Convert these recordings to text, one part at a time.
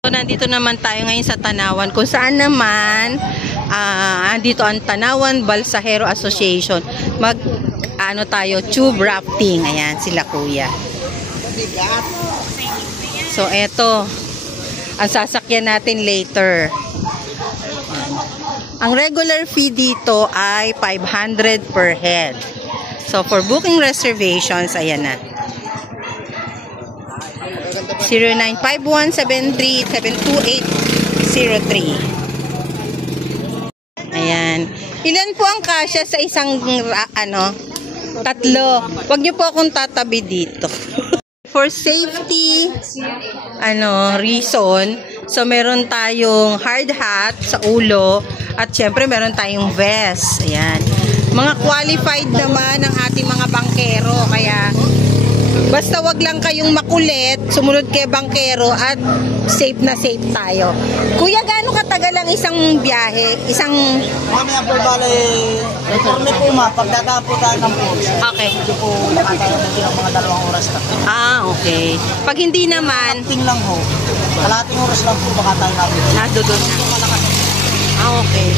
So, nandito naman tayo ngayon sa Tanawan, kung saan naman dito ang Tanawan Balsahero Association. Ano tayo, tube rafting. Ayan, sila kuya. So, eto ang sasakyan natin later. Ang regular fee dito ay 500 per head. So, for booking reservations, ayan na. 0951-73-728-03. Ayan. Ilan po ang kasya sa isang, tatlo. Huwag niyo po akong tatabi dito. For safety, reason, so meron tayong hard hat sa ulo at syempre meron tayong vest. Ayan. Mga qualified naman ang ating mga bangkero, kaya basta wag lang kayong makulit, sumunod kay bangkero at safe na safe tayo. Kuya, gaano katagal ang isang biyahe? Mamaya po bale, reforme po pagdadapo tayo ng poles. Okay. Medyo po nakatayo na din ang mga 2 oras na. Okay. Pag hindi naman, Ting lang ho. Kalating oras lang po baka tayo natin. nadodoon na. Okay.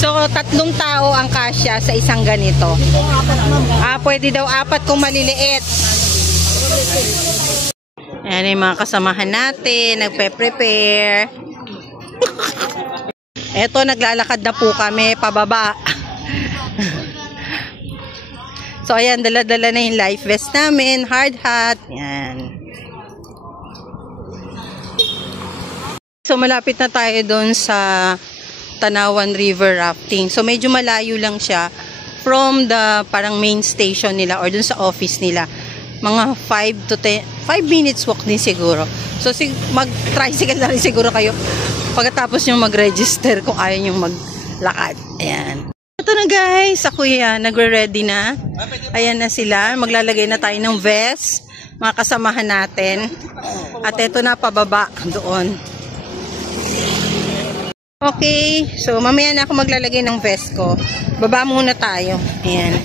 So, 3 tao ang kasya sa isang ganito. Pwede daw 4 kung maliliit. Ayan yung mga kasamahan natin, nagpe-prepare. Eto, naglalakad na po kami pababa. So, ayan, dala-dala na yung life vest namin, hard hat. Ayan. So, malapit na tayo doon sa Tanawan River Rafting. So, medyo malayo lang siya from the parang main station nila or dun sa office nila. Mga 5 to 5 minutes walk din siguro. So, mag-tricycle na rin siguro kayo pagkatapos yung mag-register kung ayaw yung maglakad. Ayan. Ito na guys, ako yan. Nagre-ready na. Ayan na sila. Maglalagay na tayo ng vest. Mga kasamahan natin. At ito na pababa doon. Okay, so mamaya na ako maglalagay ng vest ko. Baba muna tayo. Ayan.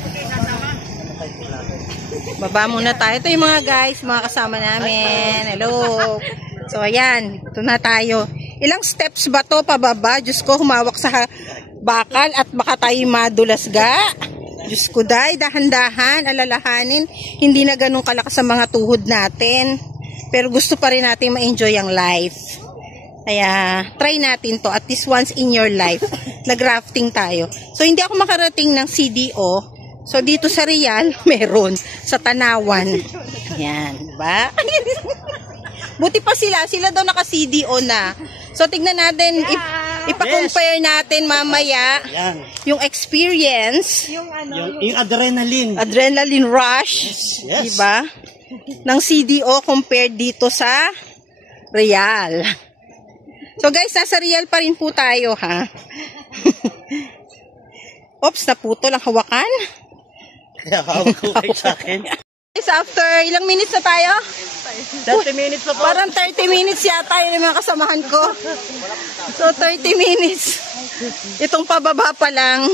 Baba muna tayo. Ito yung mga guys, mga kasama namin. Hello. So ayan, ito na tayo. Ilang steps ba to pababa? Diyos ko, humawak sa bakal at baka tayo madulas ga. Diyos ko, dahan-dahan, alalahanin. Hindi na ganun kalakas sa mga tuhod natin. Pero gusto pa rin natin ma-enjoy ang life. Kaya, try natin to at least once in your life. Nag-rafting tayo. So, hindi ako makarating ng CDO. So, dito sa Real, meron. Sa Tanawan. Ayan, diba? Buti pa sila. Sila daw naka-CDO na. So, tignan natin. Ipa-compare natin mamaya. Yung experience. Yung adrenaline. Adrenaline rush. Yes. Diba? Ng CDO compared dito sa Real. So guys, nasa Real pa rin po tayo, ha? Oops, naputol ang hawakan. Kaya hawak ko kayo sa akin. Guys, after ilang minutes na tayo? 30 minutes na po. Parang 30 minutes yata yung mga kasamahan ko. So 30 minutes. Itong pababa pa lang,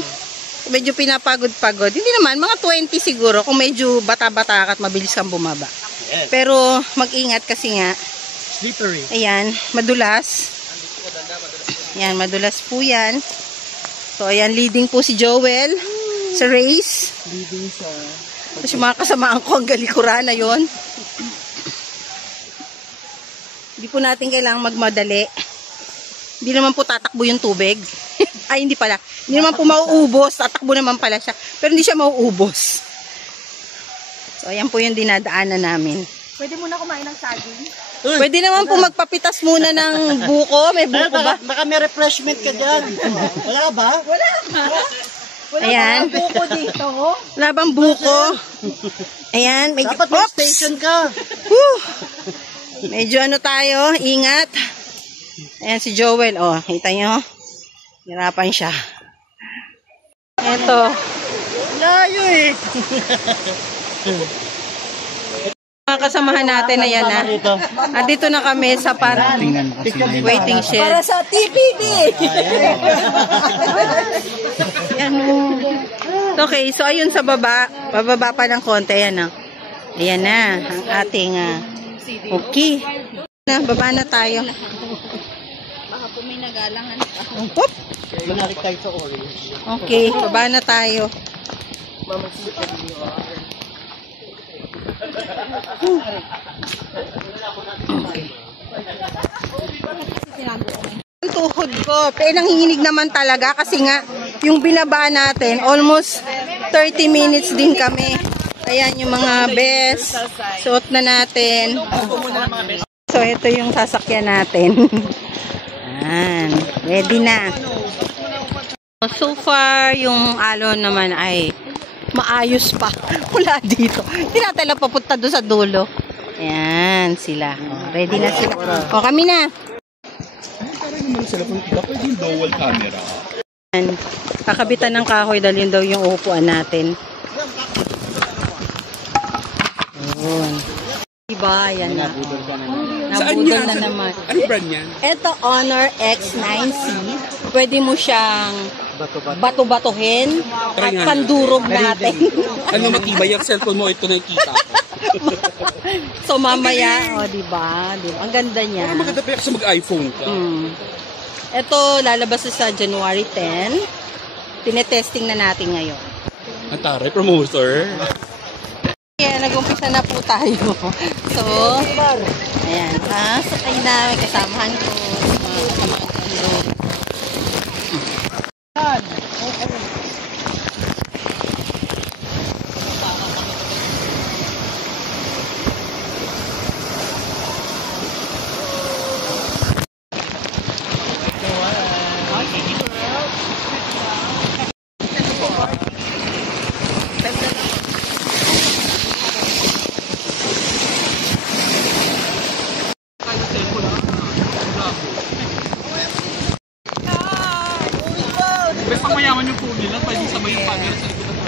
medyo pinapagod-pagod. Hindi naman, mga 20 siguro kung medyo bata-bata at mabilis kang bumaba. Yes. Pero mag-ingat kasi nga. Slippery. Ayan, madulas. Ayan, madulas po yan. So, ayan, leading po si Joel sa race. Leading sa... Tapos yung mga kasamaan ko, ang galikuran na yun. Hindi po natin kailangang magmadali. Hindi naman po tatakbo yung tubig. Ay, hindi pala. Hindi naman po mauubos. Tatakbo naman pala siya. Pero hindi siya mauubos. So, ayan po yung dinadaanan namin. Pwede muna kumain ng saging? Pwede naman po magpapitas muna ng buko. May buko ba? Baka may refreshment ka dyan. Wala ba? Wala ba? Wala Ayan. ba buko dito? Wala bang buko? Ayan. Dapat may station ka. Medyo tayo. Ingat. Ayan si Joel. Oh, kita nyo? Hirapan siya. Ito. Layo eh. Mga kasamahan natin na yan, ha. At dito na kami sa parang waiting shed. Para sa TPD! Yan. Okay, so ayun sa baba. Bababa pa ng konti. Ayan na. Ayan na ang ating okay. Baba na tayo. Baka po may nagalangan pa. Pop. Bumalik tayo sa orange. Okay, baba na tayo. Ang tuhod ko, pero nanginginig naman talaga kasi nga yung binaba natin, almost 30 minutes din kami. Ayan yung mga best. Suot na natin. So, ito yung sasakyan natin. Ayan, ready na. So far, yung alon naman ay maayos pa. Wala dito. Hindi natin lang papunta doon sa dulo. Ayan, sila. Ready na sila. O, kami na. Ayan. Kakabitan ng kahoy, dalhin daw yung upuan natin. Ayan. Diba? Ayan na. Nabudol na naman. Ano brand yan? Ito, Honor X9C. Pwede mo siyang bato-batuhin at pandurog natin. Ano matibay yung cellphone mo? Ito nakikita. So, mamaya, o, diba? Ang ganda niya. Ano maganda pa sa mag-iPhone ka? Ito, lalabas sa January 10. Tinetesting na natin ngayon. Ang taray, promoter. Kaya nag-umpisa na po tayo. So, ayan. Sakay na, kasamahan ko. Mga kasamahan ko. Basta mayaman yung phone nila, pwede sabay yung camera sa likod.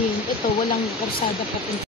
Ito, walang karsada papunta.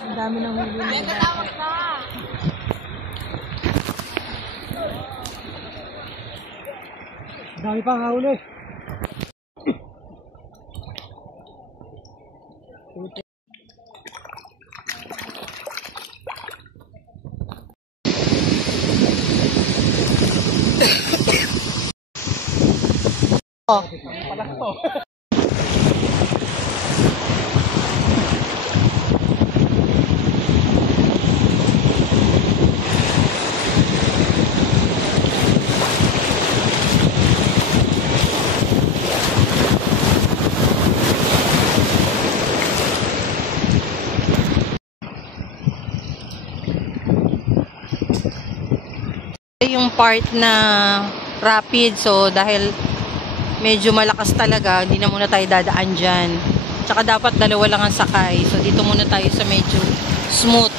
Ang dami ng huli nila. Dami pang huli. Yung part na rapid, so dahil medyo malakas talaga, hindi na muna tayo dadaan dyan. Tsaka dapat dalawa lang ang sakay, so dito muna tayo sa medyo smooth.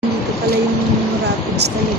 Dito pala yung rapids talaga.